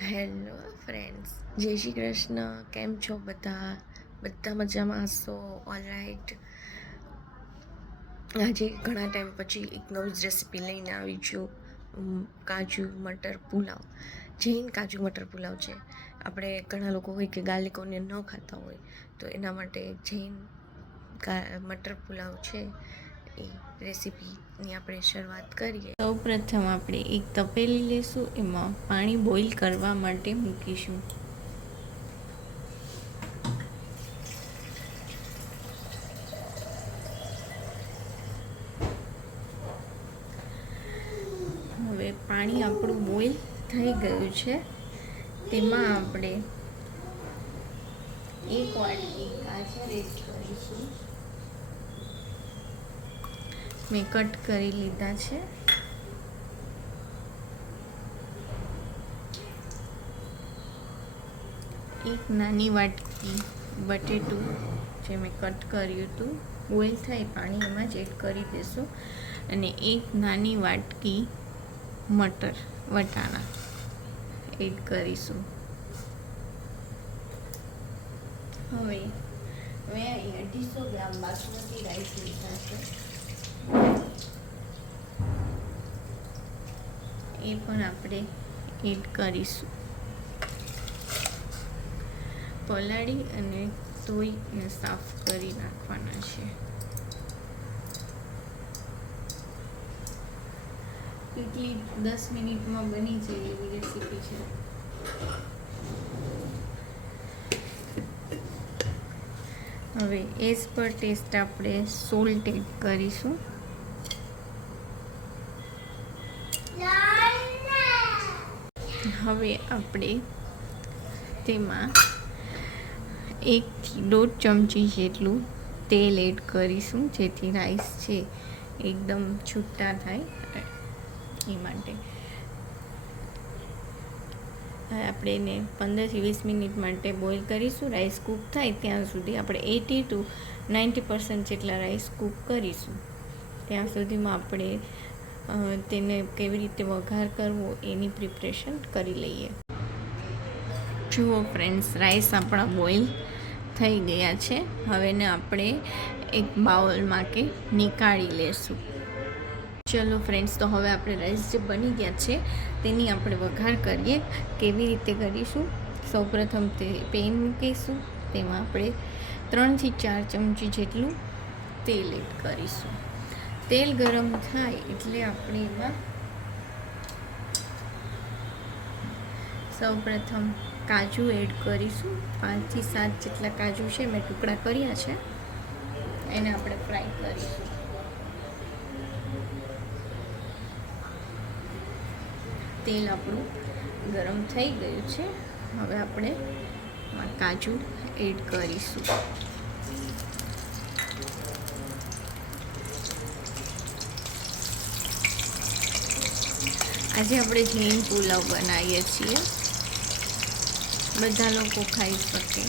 Hello friends, જય શ્રી કૃષ્ણ. કેમ છો બધા મજામાં હશો? ઓલરાઈટ. આજે ઘણા ટાઈમ પછી એક નવી જ રેસીપી લઈને આવી છું. કાજુ મટર પુલાવ. જૈન કાજુ મટર પુલાવ છે. આપણે ઘણા લોકો હોય કે ગાર્લિક ઓનિયન ન ખાતા હોય, તો એના માટે જૈન મટર પુલાવ છે. એ રેસીપીની આપણે શરૂઆત કરીએ. સૌપ્રથમ આપણે એક તપેલી લેશું, એમાં પાણી બોઇલ કરવા માટે મૂકીશું. હવે પાણી આપણું બોઇલ થઈ ગયું છે. તેમાં આપણે 1 વાટકી ગાજર એડ કરીશું. મેં કટ કરી લીધા છે. એક નાની વાટકી બટેટું જે મેં કટ કર્યું હતું, બોઇલ થાય પાણી એમાં જ એડ કરી દઈશું. અને એક નાની વાટકી વટાણા એડ કરીશું. હવે મેં અહીં 250 ગ્રામ બાસમતી રાઈસ લીધા છે, એ પણ આપણે એડ કરીશું. પલાળી અને ધોઈને સાફ કરી નાખવાના છે. કેટલી 10 મિનિટમાં બની જાય એવી રેસીપી છે. હવે એઝ પર ટેસ્ટ આપણે સોલ્ટ એડ કરીશું. હવે આપણે તેમાં 1 થી 1.5 ચમચી જેટલું તેલ એડ કરીશું, જેથી રાઈસ છે એકદમ છૂટા થાય એ માટે. આપણે એને 15 થી 20 મિનિટ માટે બોઇલ કરીશું. રાઈસ કૂક થાય ત્યાં સુધી આપણે 80 to 90% જેટલા રાઈસ કૂક કરીશું. ત્યાં સુધીમાં આપણે તેને કેવી રીતે વઘાર કરવો એની પ્રિપરેશન કરી લઈએ. જુઓ ફ્રેન્ડ્સ, રાઈસ આપણા બોઇલ થઈ ગયા છે. હવે ને આપણે એક બાઉલમાં કે નીકાળી લેશું. ચલો ફ્રેન્ડ્સ, તો હવે આપણે રાઈસ જે બની ગયા છે તેની આપણે વઘાર કરીએ. કેવી રીતે કરીશું? સૌપ્રથમ તે પેન મૂકીશું. તેમાં આપણે 3 થી 4 ચમચી જેટલું તેલ એડ કરીશું. તેલ ગરમ થાય એટલે આપણે એમાં સૌપ્રથમ કાજુ એડ કરીશું. 5 થી 7 જેટલા કાજુ છે, મેં ટુકડા કર્યા છે. એને આપણે ફ્રાય કરીશું. તેલ આપણું ગરમ થઈ ગયું છે. હવે આપણે કાજુ એડ કરીશું. આજે આપણે જૈન પુલાવ બનાવીએ છીએ, બધા લોકો ખાઈ શકે.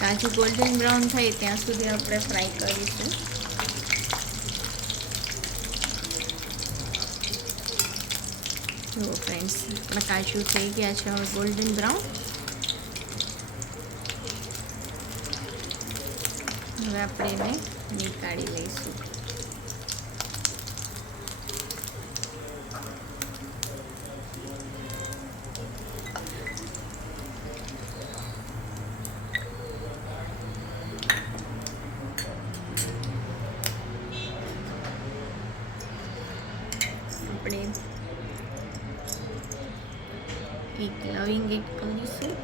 કાજુ ગોલ્ડન બ્રાઉન થાય ત્યાં સુધી આપણે ફ્રાય કરીશું. જુઓ ફ્રેન્ડ્સ, આપણા કાજુ થઈ ગયા છે હવે ગોલ્ડન બ્રાઉન. હવે આપણે એને નીકાળી લઈશું. આપણે એક લવિંગ એડ કરીશું.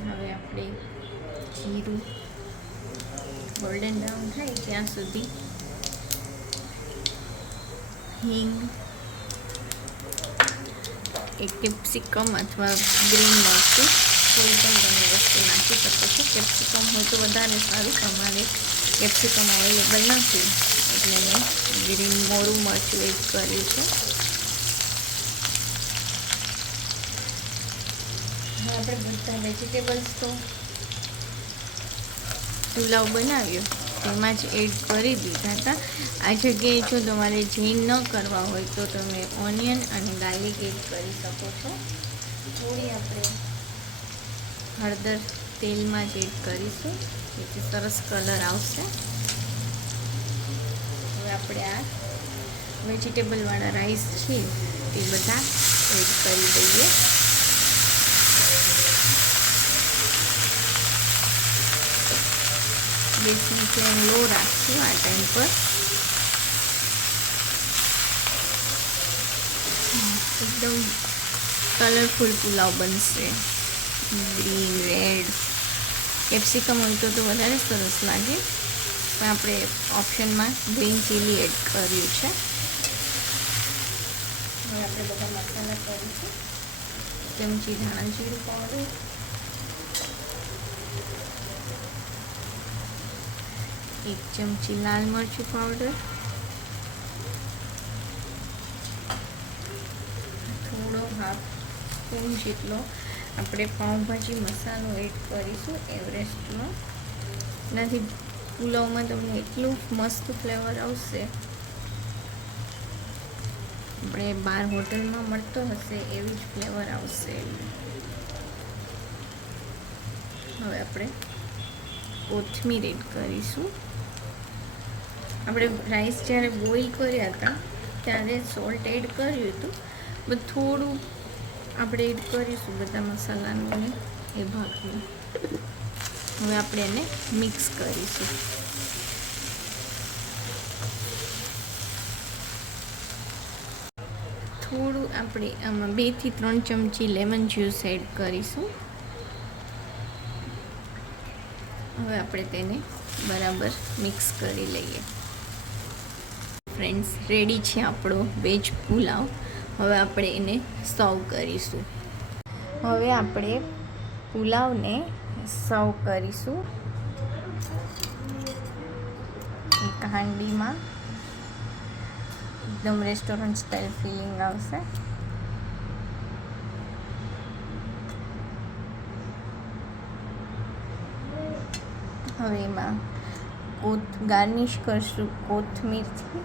હવે આપણે જીરું ગોલ્ડન બ્રાઉન થાય ત્યાં સુધી, હિંગ, એક કેપ્સિકમ અથવા ગ્રીન મરચું, કોઈ પણ તમે વસ્તુ નાખી શકો છો. કેપ્સિકમ હોય તો વધારે સારું. તમારે કેપ્સિકમ અવેલેબલ નથી એટલે મેં ગ્રીન મોરું મરચું એડ કર્યું છે. આપણે બધા વેજીટેબલ્સ તો પુલાવ બનાવ્યો તેમાં જ એડ કરી દીધા હતા. આ જગ્યાએ જો તમારે જૈન ન કરવા હોય તો તમે ઓનિયન અને ગાર્લિક એડ કરી શકો છો. થોડી આપણે હળદર તેલમાં જ એડ કરીશું, જેથી સરસ કલર આવશે. હવે આપણે આ વેજીટેબલવાળા રાઈસ છે એ બધા એડ કરી દઈએ. ગેસની ફ્લેમ લો રાખશું આ ટાઈમ પર. એકદમ કલરફુલ પુલાવ બનશે. ગ્રીન, રેડ, કેપ્સિકમ હોય તો વધારે સરસ લાગે, પણ આપણે ઓપ્શનમાં ગ્રીન ચીલી એડ કર્યું છે. હવે આપણે બધા મસાલા કરીશું. ચમચી ધાણા જીરું પાવડર, 1 ચમચી લાલ મરચું પાવડર, થોડો હાફ સ્પૂન જેટલો આપણે પાઉંભાજી મસાલો એડ કરીશું એવરેસ્ટનો. એનાથી પુલાવમાં તમને એટલું મસ્ત ફ્લેવર આવશે. આપણે બહાર હોટલમાં મળતો હશે એવી જ ફ્લેવર આવશે. હવે આપણે કોથમીર એડ કરીશું. આપણે રાઈસ જ્યારે બોઇલ કર્યા હતા ત્યારે સોલ્ટ એડ કર્યું હતું, બટ થોડું આપણે એડ કરીશું બધા મસાલાનું ને એ ભાગનું. હવે આપણે એને મિક્સ કરીશું. થોડું આપણે આમાં 2 થી 3 ચમચી લેમન જ્યુસ એડ કરીશું. હવે આપણે તેને બરાબર મિક્સ કરી લઈએ. ફ્રેન્ડ્સ, રેડી છે આપણો વેજ પુલાવ. હવે આપણે એને સર્વ કરીશું. હવે આપણે પુલાવને સર્વ કરીશું એક હાંડીમાં. એકદમ રેસ્ટોરન્ટ સ્ટાઇલ ફીલિંગ આવશે. હવે એમાં ગાર્નિશ કરશું કોથમીરથી,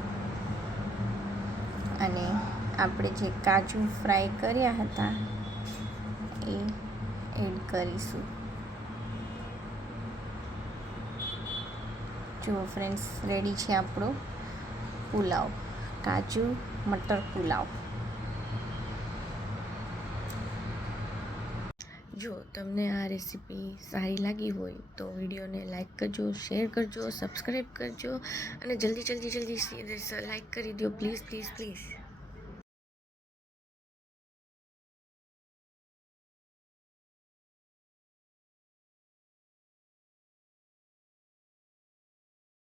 અને આપણે જે કાજુ ફ્રાય કર્યા હતા એ એડ કરીશું. જુઓ ફ્રેન્ડ્સ, રેડી છે આપણો પુલાવ, કાજુ મટર પુલાવ. જો તમને આ રેસીપી સારી લાગી હોય તો વિડીયોને લાઇક કરજો, શેર કરજો, સબસ્ક્રાઈબ કરજો, અને જલ્દી લાઇક કરી દો પ્લીઝ.